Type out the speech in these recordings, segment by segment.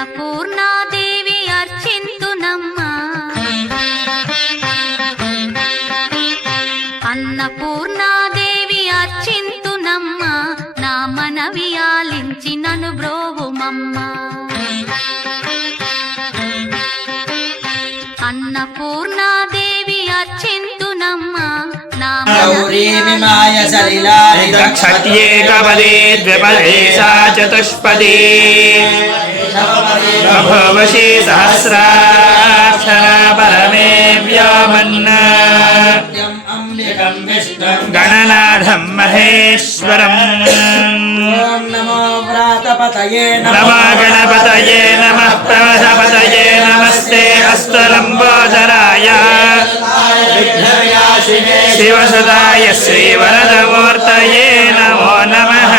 అన్నపూర్ణాదేవి అర్చింతునమ్మా అన్నపూర్ణాదేవి అర్చింతునమ్మా నా మనవి ఆలించి నన్ను బ్రోవుమమ్మా అన్నపూర్ణాదేవి అర్చింతునమ్మా నా క్షత్యేకపదే ద్విపదే సా చతుష్పదే బభవశే సహస్రాక్షరా పరమే వ్యామన్న గణనాథం మహేశ్వరం నమో వ్రాతపతయే నమో గణపతయే నమః ప్రమథపతయే నమస్తే హస్తలంబోదరాయ శివసదాయ శ్రీవరదమూర్తయే నమో నమః.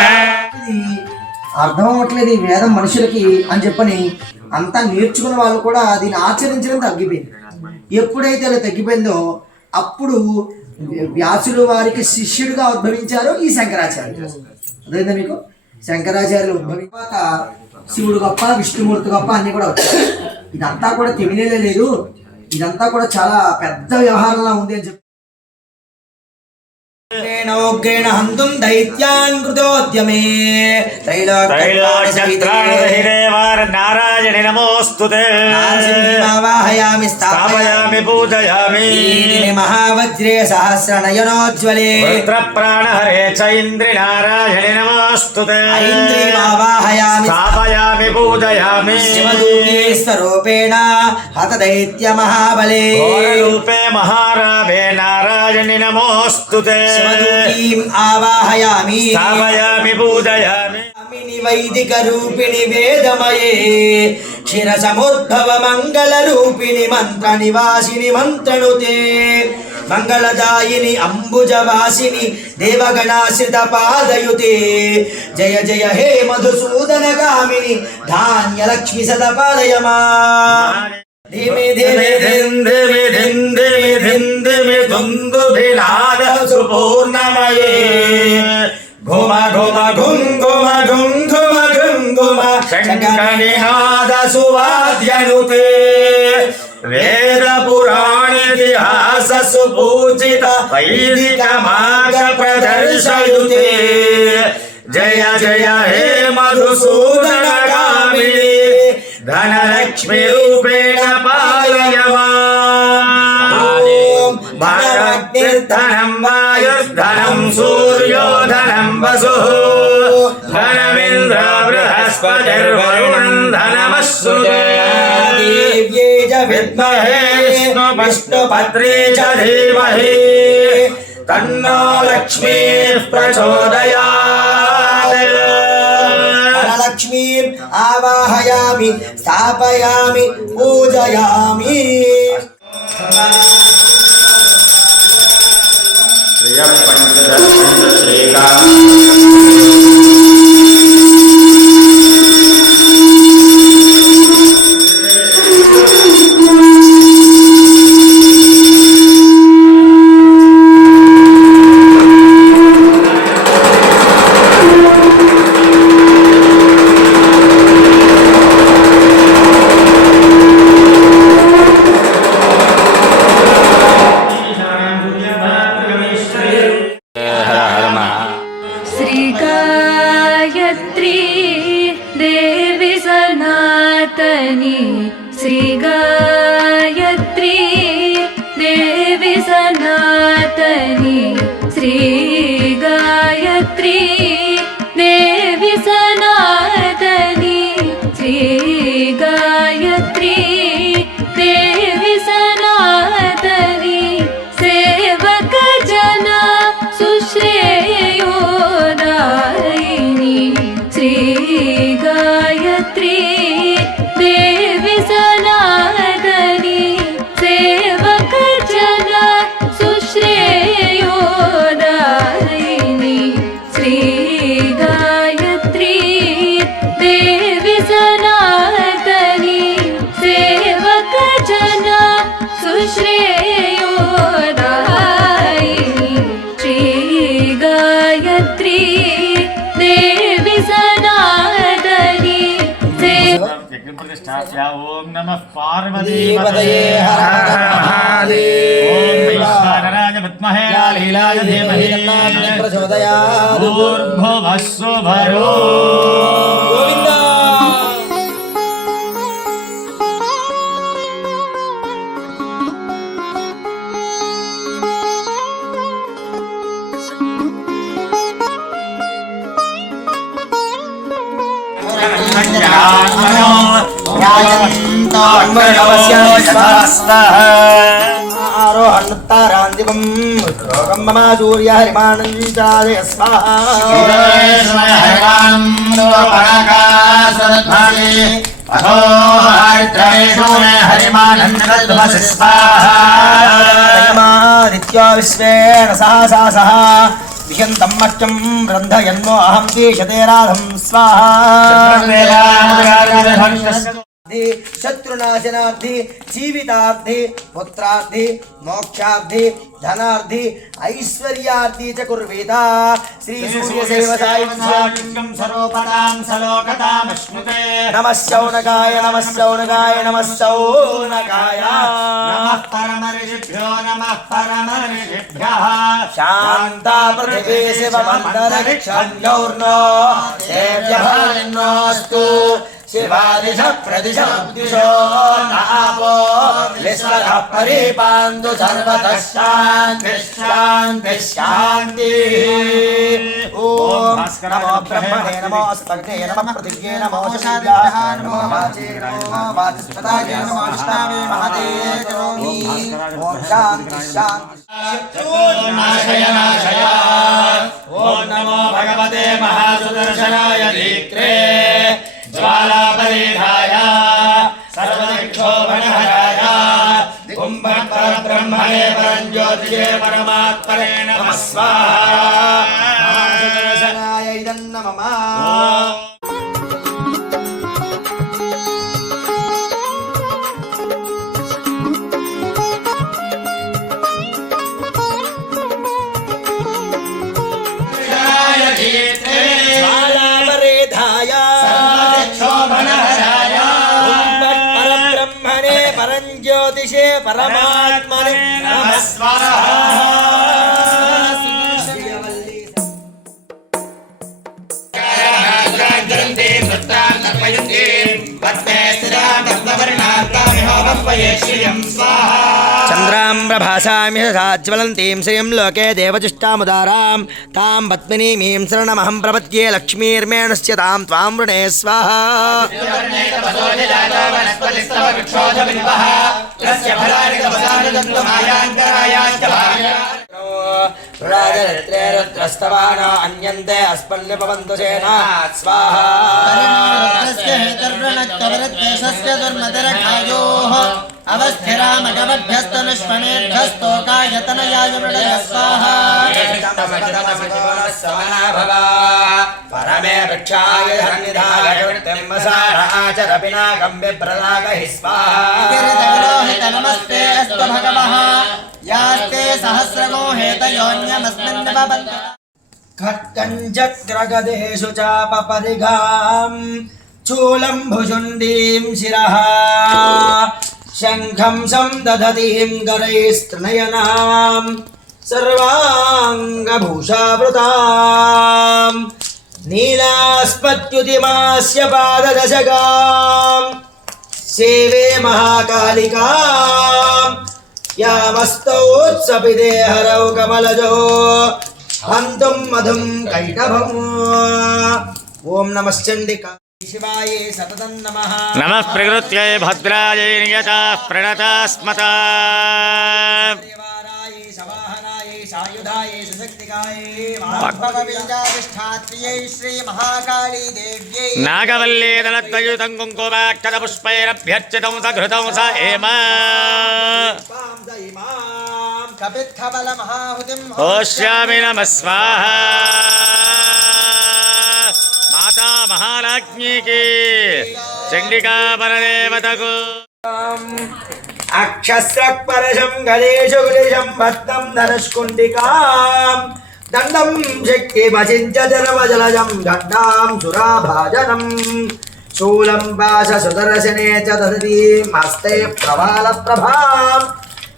అర్థం అవ్వట్లేదు ఈ వేదం మనుషులకి అని చెప్పని అంతా నేర్చుకున్న వాళ్ళు కూడా దీన్ని ఆచరించడం తగ్గిపోయింది. ఎప్పుడైతే అలా తగ్గిపోయిందో అప్పుడు వ్యాసుడు వారికి శిష్యుడిగా ఉద్భవించారు ఈ శంకరాచార్యులు. అదేందా మీకు శంకరాచార్యులు ఉద్భవించాక శివుడు గొప్ప విష్ణుమూర్తి గొప్ప అన్ని కూడా వచ్చాయి. ఇదంతా కూడా తెలియలే లేదు, ఇదంతా కూడా చాలా పెద్ద వ్యవహారంలా ఉంది అని చెప్పి హంతుం దైత్యాన్ కృతోద్యమే నారాయణి నమోస్తుతే ఆవాహయామి స్థాపయామి పూజయామి మహావజ్రే సహస్రనయనోజ్వలే ప్రాణహరే చైంద్రి నారాయణి నమోస్తుతే ఆవాహయామి స్థాపయామి పూజయామి శివదూతేశ్వరూపేణ హత దైత్య మహాబలే రూపే మహారావే నారాయణి నమోస్తుతే శివదూతీం ఆవాహయామి స్థాపయామి పూజయామి వైదిక రూపిణి వేదమయే క్షీర సముద్భవ మంగళ రూపిణి మంత్ర నివాసిని మంత్రణుతే మంగళదాయిని అంబుజవాసిని దేవగణాశ్రిత పాదయుతే జయ జయ హే మధుసూదన గామిని ధాన్యలక్ష్మి సదపాదయమా ధిమి ధిమి ధింధిమి ధింధిమి ధింధిమి దుందుభినాద సుపూర్ణమయే ఘుమ ఘుమ ఘుం ఘుమ ఘుం ఘుమ ఘుం ఘుమ శంకరనినాద సువాద్యనుతే వేద పురాణితిహాస సుపూజిత వైదిక మార్గ ప్రదర్శయుతే జయ జయ హే మధుసూదన గామిని ధనలక్ష్మి రూపేణ పాలయమా ధనం వాయుర్ధనం సూర్యోధనం వసు ధనమింద్ర బృహస్పతిర్వరుణం ధనమస్సుతే దేవ్యై చ విద్మహే విష్ణుపత్రే చ ధీమహి తన్నో లక్ష్మీ ప్రచోదయాత్. ధనలక్ష్మీం ఆవాహయామి స్థాపయామి పూజయామి. श्री गायत्री देवी सनातनी श्री गायत्री देवी सनातनी श्री गायत्री देवी सनातनी सेवक जना सुश्रेयोदायिनी श्री गायत्री देवी सनातनी सेवक जना सुश्रेयोदायिनी ఓం నమః పార్వతీ పతయే హర హర మహాదేవ. ఓం వైశ్వానరాయ విద్మహే లీలాయ ధీమహి ప్రచోదయాత్. భూర్భువః స్వభరో. గోవిందా. ఆరోహణతారాందివం రోగం మమ సూర్య హరిమాణం చాదయ స్వాహా. ఆదిత్యో విశ్వేన సహసా సహ విహంతం మచ్చం బ్రంధయన్మో అహం దీశతే రాధం స్వాహా. శత్రునాశనార్థి జీవితార్థి పుత్రార్థి మోక్షార్థి ధనార్థి ఐశ్వర్యార్థి చ కుర్వేద. శ్రీ సూర్య సేవసాయ నమః శౌనకాయ నమః శౌనకాయ నమః శౌనకాయ. శాంతా పృథివీ శివమంతరిక్షణ్యోర్నో దేవ్యభాలిన్నోస్తు. శివాదిశ ప్రదిశ దిశో నాపో విశ్వః పరిపాందు సర్వతః శాంతి శాంతి శాంతి. ఓం నమో బ్రహ్మణే నమో అస్మగ్నే నమః పృథివ్యే నమో శివాయ నమో వాచే నమో వాచస్పతాయ నమో విష్ణవే మహదేవ కరోమి. ఓం శాంతి శాంతి. ఓం నమో భగవతే మహాసుదర్శనాయ దీక్రే జ్వాలాపరిధాయ సర్వదిక్షోభణహరాయ కుంభపరబ్రహ్మణే పరంజ్యోతిషే పరమాత్మనే నమః స్వాహా. మహాసుదర్శనాయ ఇదం నమః. పరబ్రహ్మణే పరంజ్యోతిషే పరమాత్మనే నమః స్వాహా. చంద్రాం ప్రభాసామి సాజ్వలంతీం శ్రియం లోకే దేవజిష్టాముదారాం తాం పద్మినీమీం శరణమహం ప్రపద్యే లక్ష్మీర్మేణస్య తాం త్వాం వృణే స్వాహా. అన్యంతే అస్మన్యపవంతు సేనా స్వాహా. పరమే వృక్షాయ ధన్నిధాయచర పినాకం బిభ్రదాగహి స్వాహా. నమస్తే అస్తు భగవః యాస్తే సహస్రగో హేతయోన్యమస్మిన్నవబంత. ఖడ్గం చక్రగదేషు చాపపరిఘాం చూలం భుజుండీం శిరః శంఖం సందధతీం గరైస్తృణయనాం సర్వాంగభూషావృతాం నీలాస్పత్యుతిమాస్య పాదదశగాం సేవే మహాకాళికాం యామస్తౌత్సపితే హరౌ కమలజో హంతుం మధుం కైటభం. ఓం నమశ్చండికా శివాయే సతతం నమః. నమః ప్రకృత్యై భద్రాయై నియతాః ప్రణతాస్మతా. దేవారాయే సవాహనాయే సాయుధాయే సుశక్తికాయే వాగ్భవబీజాధిష్ఠాత్ర్యై శ్రీ మహాకాళీ దేవ్యై నాగవల్లే దళద్వయుతం కుంకుమాక్షత పుష్పైరభ్యర్చితం సఘృతం స ఏమ. కపిత్థబల మహాహుతిం ఓష్యామి నమః స్వాహా. మాతా మహారాజ్ఞీకి చండికా పరదేవతకు. అక్షస్రక్పరశం గణేశు గులిశం భక్తం ధనుష్కుండికాం దండం శక్తి భజించ జలమజలజం గండాం సురాభాజనం शूलं पाश सुदर्शने च दधतीमस्ते प्रवालप्रभां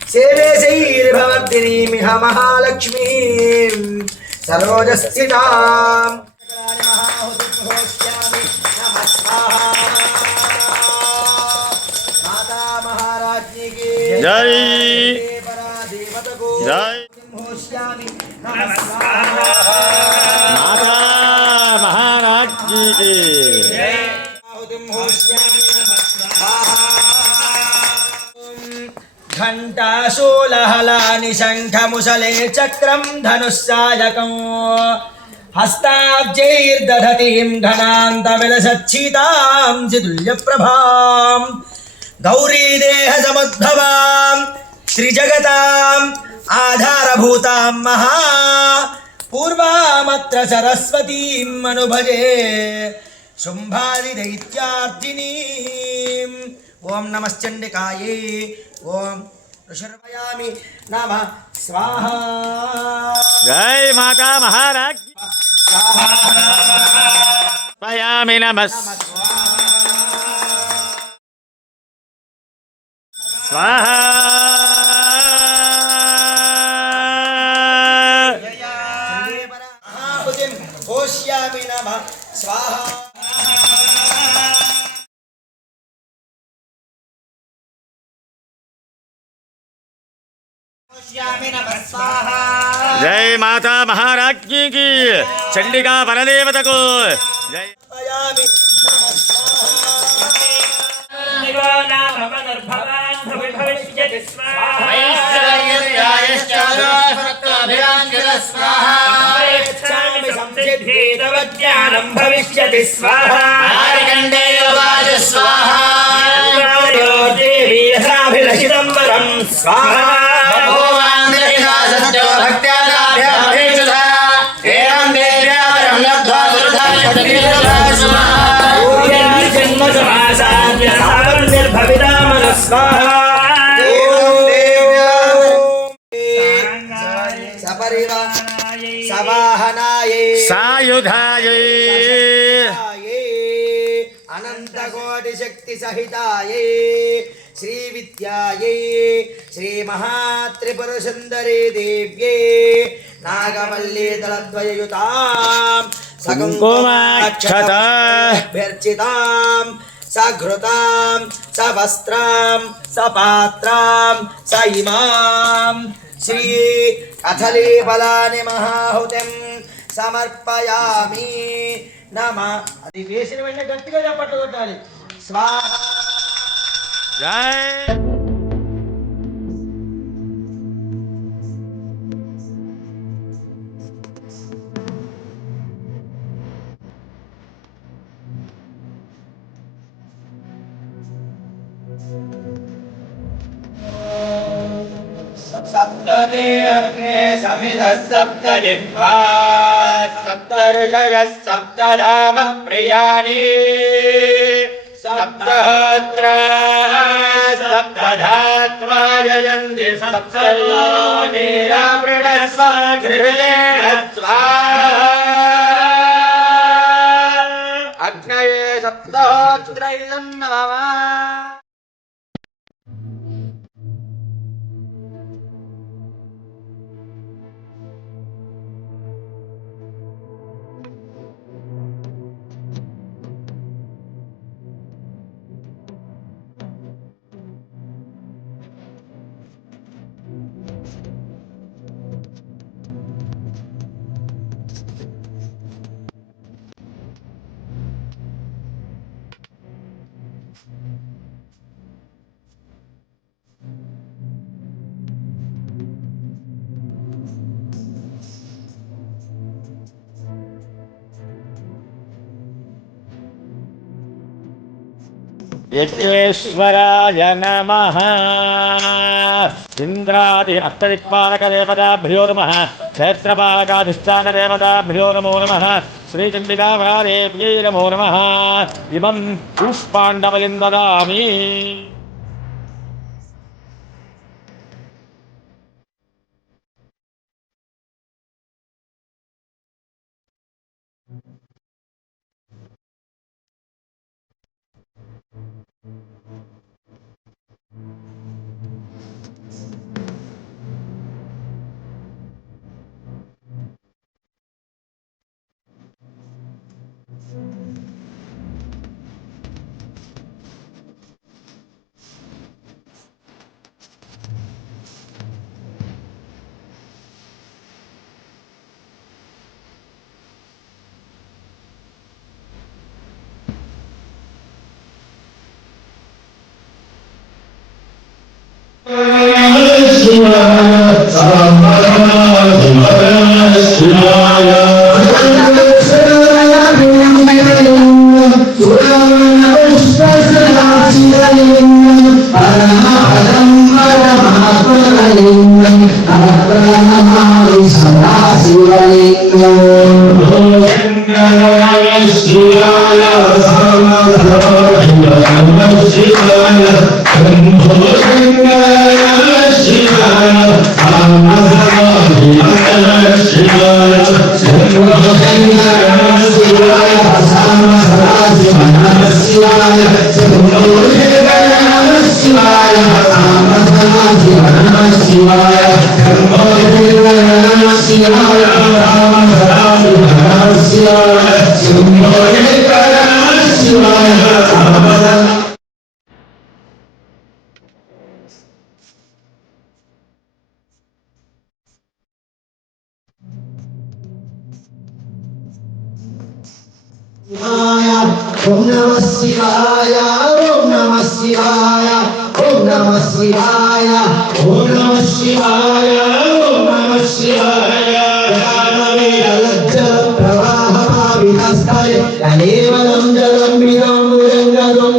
सेवे शैर्भवर्धिनीमिह महालक्ष्मीं सरोजस्थिताम् माता महाराज्ञी की जय परा देवता को जय होश्यामि माता महाराज्ञी की घण्टाशूलहलानि शङ्खमुशले चक्रं धनुस्सायकम् हस्ताब्जैर्दधतीं घनान्तविलसच्छीतां तुल्यप्रभां गौरीदेहसमुद्भवां त्रिजगताम् आधारभूतां महा पूर्वामत्र सरस्वतीम् अनुभजे शुम्भादिदैत्यार्थिनीम् ओम नमश्चंडिकायै ओम ऋषर्वयामि नमः स्वाहा जय माता महाराज पयामि नमः स्वाहा महाहुतिं होष्यामि नमः स्वाहा जय माता महाराज्ञी की चंडिका वनदेवता को जय भविष्यति स्वाहा वरं स्वाहा सायुधायै अनंतकोटि शक्ति सहितायै श्री विद्यायै श्री महात्रिपुर सुंदरी देव्यै नागवल्ली दलद्वययुतां सकुङ्कुमाक्षताभ्यर्चितां सघृतां सवस्त्रां सपात्रां स इमां श्री कथलीफलानि महाहुतिं సమర్పయామి నమ అది వేసిన వెంటనే గట్టిగా చప్పట్లు కొట్టాలి స్వాహ जय सप्तमे अग्ने समिधः सप्तजिह्वा सप्तर्षयः सप्तनाम प्रियाणि सप्तहोत्राः सप्तधात्वा यजन्ति सप्तयोनिरावृणस्व गृहेण स्वाहा अग्नये सप्तहोत्रैलं नमः यज्ञेश्वराय नमः इंद्रादि अष्टदिक्पालकदेवताभ्यो नमः क्षेत्रपालकाधिष्ठानदेवताभ्यो नमो नमः श्रीचण्डिकामहादेव्यै नमो नमः इमं पुष्पाण्डवलिं ददामि Om Namah Shivaya, Om Namah Shivaya, Om Namah Shivaya, Om Namah Shivaya, Om Namah Shivaya. Om Namah Shivaya, Om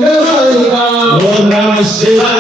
Namah Shivaya, Om Namah Shivaya.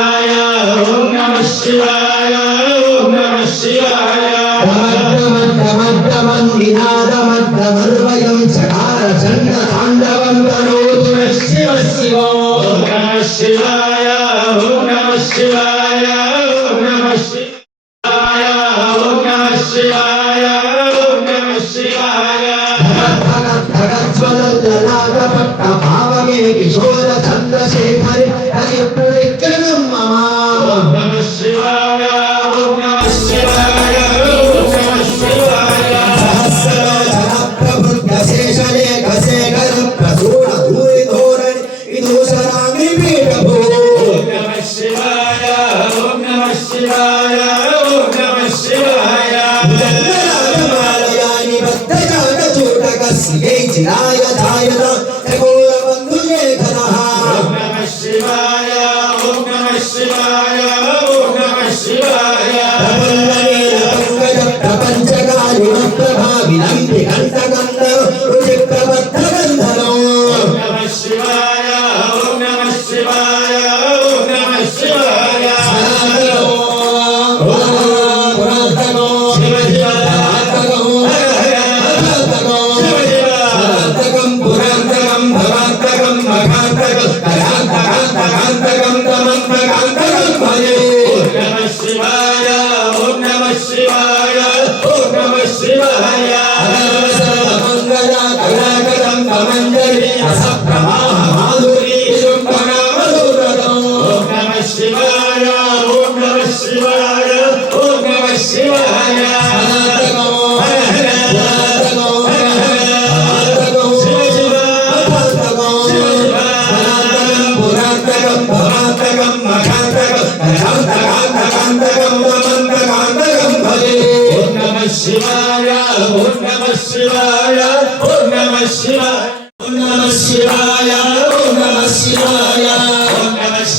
Shivaya, Om Namah Shivaya, Om Namah Shivaya, Om Namah Shivaya,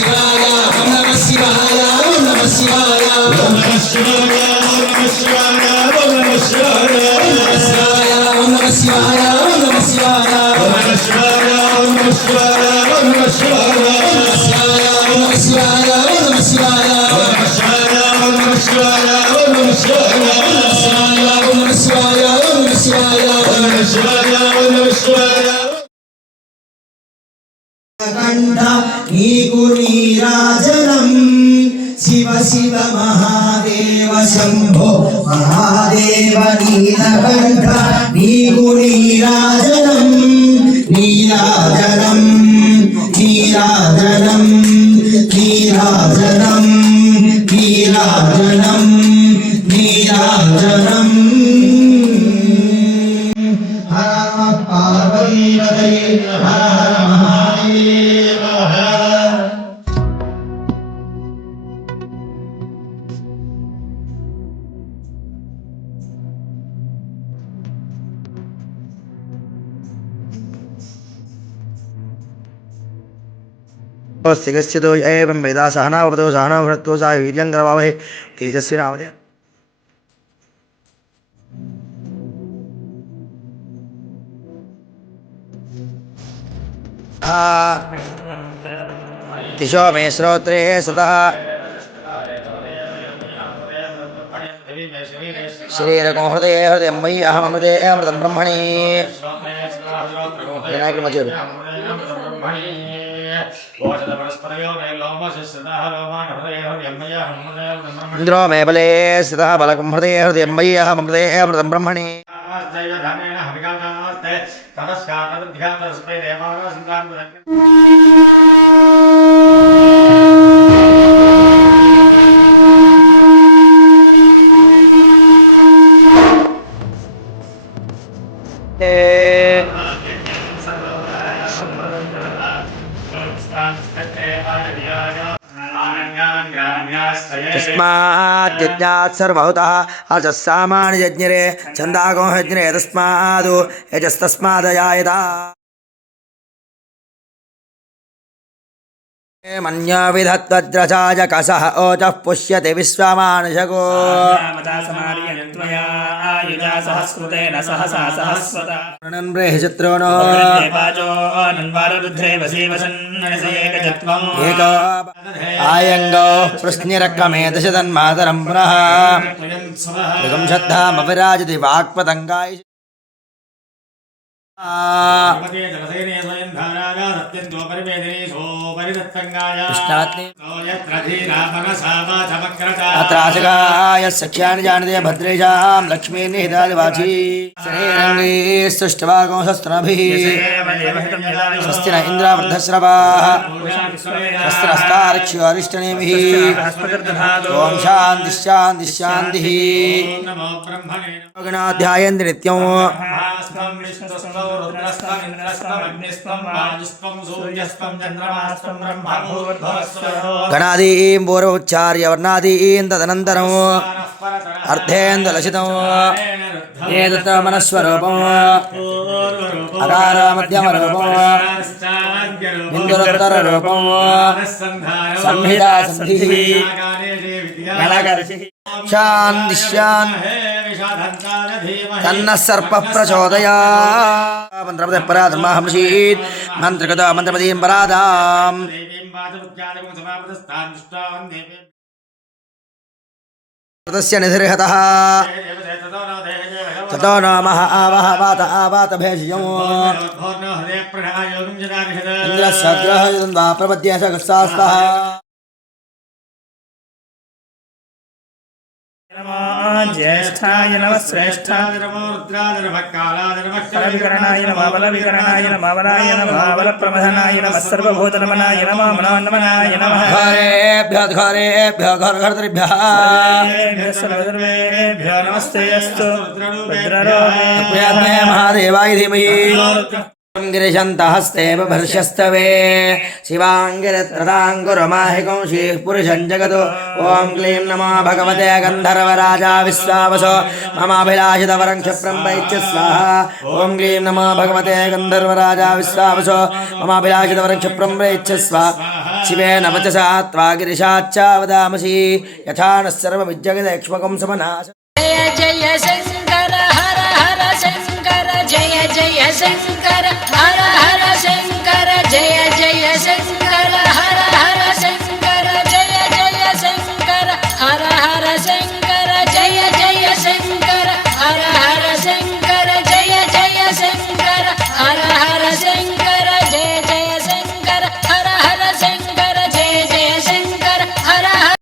Om Namah Shivaya. Shiva Shiva Mahadeva Shambho Mahadeva Neelakantha Neegu Neerajanam Neerajanam Neerajanam Neerajanam Neerajanam Neerajanam Hara Parvati Hare Hara Mahadeva स्थिगस्यतो एवं वेदा सहनावतो सहनावृत्तो सा वीर्यं करवावहे तेजस्वी नामधेय दिशो मे श्रोत्रे सुतः शरीरको हृदये हृदयं मयि अहमृते अमृतं ब्रह्मणि विनायक मजूर इंद्रो मे बले स्थितः बलकं हृदये हृदयं मयि अहमृते अमृतं ब्रह्मणि तस्मात् यज्ञात् सर्वहुतः अजस्सामानि यज्ञरे छन्दागो यज्ञरे तस्मादु यजस्तस्मादजायत मन्यो विधत्वद्रजाय कसः ओजः पुष्यति विश्वमानुषको बृहशत्रुनो एको आयङ्गो प्रश्निरक्कमे दशतन्मातरं पुनः ऋगं श्रद्धामविराजति वाक्पतङ्गाय अत्राशकाय सख्यानि जानते भद्रेशां लक्ष्मी निहितादिवाची शरीरङ्गे स्तुष्टवागो शस्त्रभिः स्वस्ति न इन्द्रवृद्धश्रवाः शस्त्रस्तारक्ष्यो अरिष्टनेमिः ॐ शान्तिः शान्तिः शान्तिः गणाध्यायन्ति नित्यं गणादीं पूर्वोच्चार्य वर्णादीं तदनन्तरम् अर्थेन्दुलसितम् एतत् मनस्वरूपम् अकार मध्यमरूपम् बिन्दुरुत्तररूपम् संहिता सन्धिः शान्तिः शान्तिः तन्नः सर्पः प्रचोदयात् मन्त्रपदः पराधर्महंसीत् मन्त्रगतो मन्त्रपदीं परादाम् तस्य निधिर्हतः ततो नमः आवह वात आवात भेषजम् इन्द्रस्य ग्रहयुन्द्वा प्रपद्य सगस्सास्तः ज्येष्ठाय नमः श्रेष्ठाय बलविकरणाय नमः बलविकरणाय नमः बलाय नमः बलप्रमथनाय नमः सर्वभूतनमनाय नमः मनोन्नमनाय नमः घरेभ्यः घरेभ्यः घरघर्तृभ्यः सर्वेभ्यो नमस्ते अस्तु रुद्ररोहे महादेवाय धीमहि गिरिशन्तहस्ते बभर्षस्तवे शिवाङ्गिरत्रदाङ्कुरमाहिकंशीः पुरुषं जगतो ॐ क्लीं नमो भगवते गन्धर्वराजा विश्वावसो ममाभिलाषितवरं क्षिप्रं वैच्य स्वाहा ॐ क्लीं नमो भगवते गन्धर्वराजा विश्वावसो ममाभिलाषितवरं क्षिप्रं वैच्य स्वाहा शिवेन वचसा त्वा गिरिशाच्च वदामसि यथा नः सर्वमिज्जगदेक्ष्मकं समनाश जय जय शङ्कर हर हर शङ्कर जय जय शङ्कर हर हर शङ्कर जय जय शङ्कर हर हर शङ्कर जय जय शङ्कर हर हर शङ्कर जय जय शङ्कर हर हर शङ्कर जय जय शङ्कर हर हर शङ्कर जय जय शङ्कर हर हर शङ्कर जय जय शङ्कर हर हर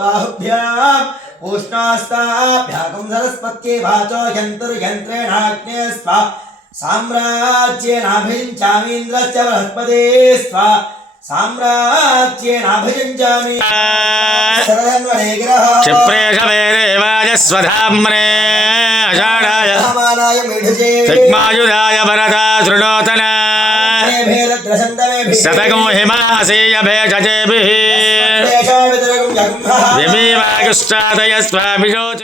बाहुभ्याम् उष्णास्ताभ्यागं सरस्वत्ये वाचो यन्त्रेणाग्ने स्वा साम्राज्येनाभिषिञ्चामीन्द्रश्च बृहस्पते स्वा साम्राज्येनाभिषिञ्चामि क्षिप्रेशवेदेवाय स्वधाम्ने अषाढाय सिग्मायुधाय भरता शृणोतन शतगो हिमासेय भेषजेभिः विमीवागुष्टादय स्वामिजोच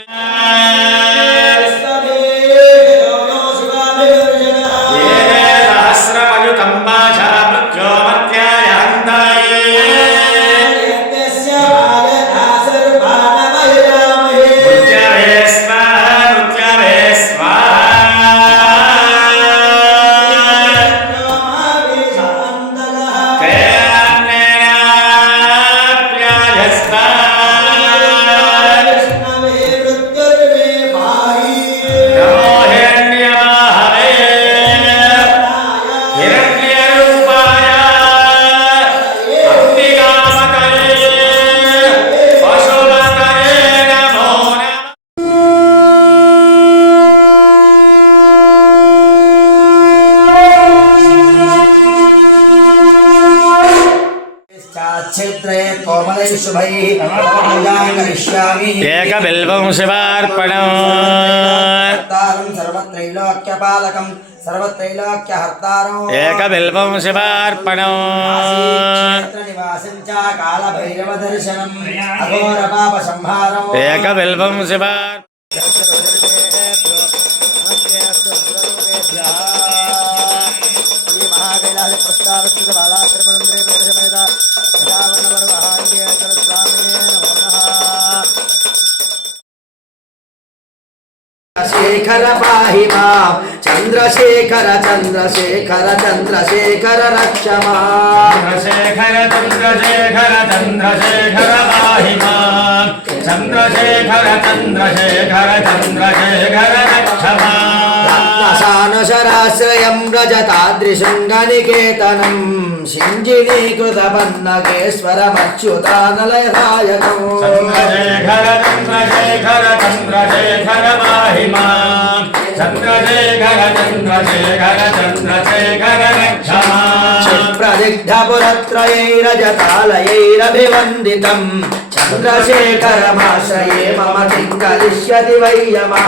सहस्रमयुतं पाशा मृत्यो मर्त्याय हन्ताये मृत्याये स्वाहा मृत्याये स्वाहा ఛేత్రే కోమలై శుభైః పూజాం కరిష్యామి ఏకబిల్వం శివార్పణం హర్తారం సర్వత్రైలోక్యపాలకం సర్వత్రైలోక్యహర్తారం ఏకబిల్వం శివార్పణం క్షేత్రనివాసం చ కాలభైరవ దర్శనం అఘోర పాప సంహారం ఏకబిల్వం శివార్ శేఖర పాహి మాం చంద్రశేఖర చంద్రశేఖర చంద్రశేఖర రక్ష మాం చంద్రశేఖర చంద్రశేఖర చంద్రశేఖర పాహి మాం చంద్రశేఖర చంద్రశేఖర చంద్రశేఖర రక్ష మాం రత్నశానశరాశ్రయం రజతాద్రిశృంగనికేతనం సింజినీకృత పన్నగేశ్వరమచ్యుతానలయదాయకం చంద్రశేఖర చంద్రశేఖర చంద్రశేఖర పాహి మాం చంద్రశేఖర చంద్రశేఖర చంద్రశేఖర రక్ష మాం ప్రదిగ్ధపురత్రయైరజతాలయైరభివందితం చంద్రశేఖరమాశ్రయే మమ కిం కరిష్యతి వై యమః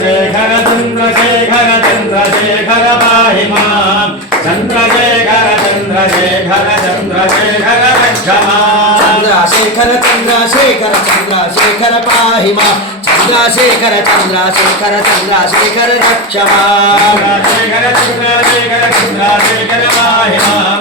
చంద్రశేఖర చంద్రశేఖర చంద్రశేఖర పాహి మాం చంద్రశేఖర చంద్రశేఖర చంద్రశేఖర రక్ష మాం చంద్రశేఖర చంద్రశేఖర చంద్రశేఖర పాహి మాం చంద్రశేఖర చంద్రశేఖర చంద్రశేఖర రక్ష మాం చంద్రశేఖర చంద్రశేఖర చంద్రశేఖర పాహి మాం